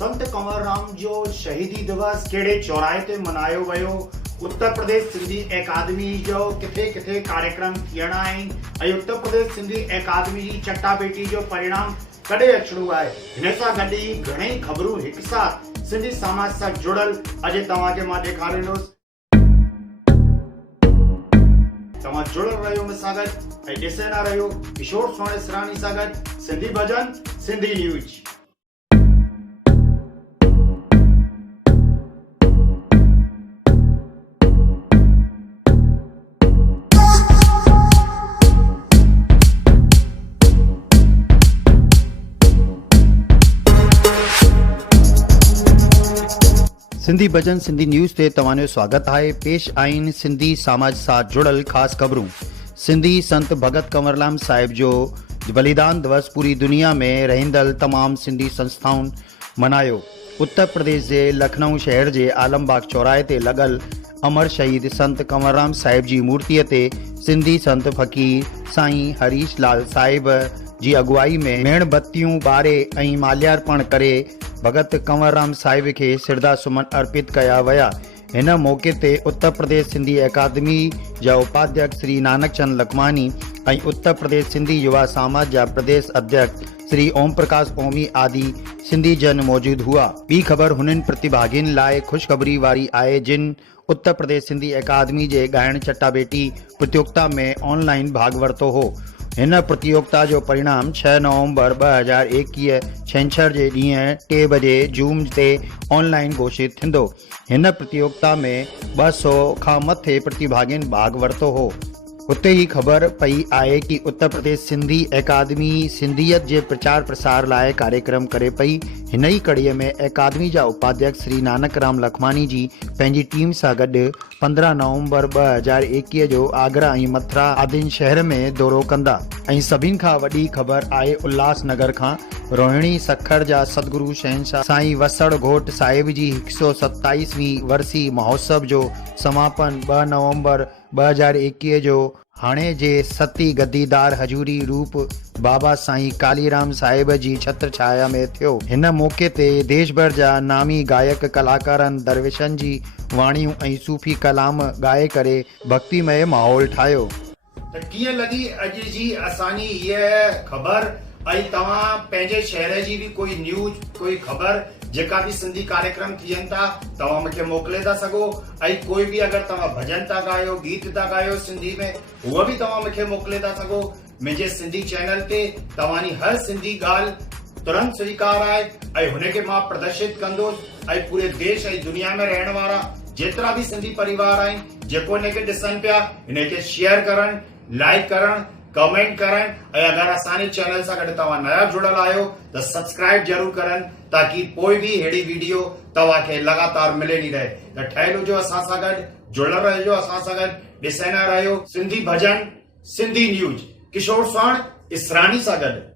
संत कंवरराम जो शहीदी दिवस कहिड़े चौराहे ते मनायो वियो। उत्तर प्रदेश सिंधी अकादमी जो किथे किथे कार्यक्रम थियणा आहिनि ऐं उत्तर प्रदेश सिंधी अकादमी जी चटाभेटी जो परिणाम कॾहिं अचणो आहे। हिन सां गॾु ई घणेई ख़बरूं हिकु साथ सिंधी समाज सां जुड़ल अॼु तव्हांखे मां ॾेखारींदुसि। तव्हां जुड़ल रहियो मूंसां गॾु ऐं ॾिसंदा रहियो किशोर सोनी इसरानी सां गॾु सिंधी भजन सिंधी न्यूज़। सिंधी भजन सिंधी न्यूज़ ते तव्हांजो स्वागत है। पेश आहिनि सिंधी समाज सां जुड़ल ख़ासि ख़बरूं। सिंधी संत भगत कंवरराम साहिब जो बलिदान दिवस पूरी दुनिया में रहंदड़ तमाम सिंधी संस्थाउनि मनायो। उत्तर प्रदेश जे लखनऊ शहर जे आलमबाग चौराहे ते लॻल अमर शहीद संत कंवरराम साहिब जी मूर्तिअ ते सिंधी संत फ़कीर साईं हरीश लाल साहिब जी अगुवाई में मेणबत्तियूं ॿारे ऐं माल्यार्पण करे भगत कंवरराम साहिब के श्रद्धा सुमन अर्पित कया विया। हिन मौके ते उत्तर प्रदेश सिंधी अकादमी जा उपाध्यक्ष श्री नानक चंद लखमानी ऐं उत्तर प्रदेश सिंधी युवा समाज जा प्रदेश अध्यक्ष श्री ओम प्रकाश ओमी आदि सिंधी जन मौजूद हुआ। ॿी ख़बर हुननि प्रतिभागियुनि लाइ ख़ुशख़बरी वारी आहे जिन उत्तर प्रदेश सिंधी अकादमी जे ॻाइण चटाभेटी प्रतियोगिता में ऑनलाइन भाग वरितो हो। हिन प्रतियोगिता जो परिणाम 6 नवंबर 2021 छंछर जे ॾींहुं 3 बजे जूम ते ऑनलाइन घोषित थींदो। हिन प्रतियोगिता में 200 खां मथे प्रतिभागियुनि भाग वरितो हो। उते ही ख़बर पई आहे कि उत्तर प्रदेश सिंधी अकादमी सिंधियत जे प्रचार प्रसार लाइ कार्यक्रम करे पई। हिन ई कड़ीअ में अकादमी जा उपाध्यक्ष श्री नानक राम लखमानी जी पंहिंजी टीम सां गॾु 15 नवंबर 2021 जो आगरा ऐं मथुरा आदिनि शहर में दौरो कंदा। ऐं सभिनि खां वॾी ख़बर आहे उल्हासनगर खां। रोहिणी सखर जा सतगुरु शहनशाह साईं वसड़ घोट साहिब जी 127वीं वरसी महोत्सव जो समापन 2 नवंबर 2021 जो हाणे जे सती गद्दीदार हजूरी रूप बाबा साईं कालीराम साहिब जी छत्र छाया में थियो। हिन मौके ते देश भर जा नामी गायक कलाकारनि दरवेशनि जी वाणियूं ऐं सूफ़ी कलाम ॻाए करे भक्तिमय माहौल ठाहियो। त कीअं लॻी अॼु जी असांजी हीअ ख़बर ऐं तव्हां पंहिंजे शहर जी बि कोई न्यूज़ कोई ख़बर जेका भी सिंधी कार्यक्रम थियनि था तव्हां मूंखे मोकिले था सघो। ऐं कोई भी अगर तव्हां भजन था गायो गीत था गायो सिंधी में उहो भी तव्हां मूंखे मोकिले था सघो। मुंहिंजे सिंधी चैनल ते तव्हांजी हर सिंधी ॻाल्हि तुरंत स्वीकार आहे ऐं हुनखे मां प्रदर्शित कंदुसि। ऐं पूरे देश ऐं दुनिया में रहण वारा जेतिरा भी सिंधी परिवार आहिनि जेको हिनखे ॾिसनि पिया हिनखे शेयर करणु लाइक करणु कमेंट करण ऐं अगर असांजे चैनल सां गॾु तव्हां नया जुड़ल आहियो त सब्सक्राइब जरूर करनि ताकि कोई भी अहिड़ी वीडियो तव्हांखे लगातार मिलंदी रहे। त ठहियल हुजो असां सां गॾु जुड़ल रहिजो असां सां गॾु ॾिसंदा रहियो सिंधी भजन सिंधी न्यूज़ किशोर सोनी इसरानी सां गॾु।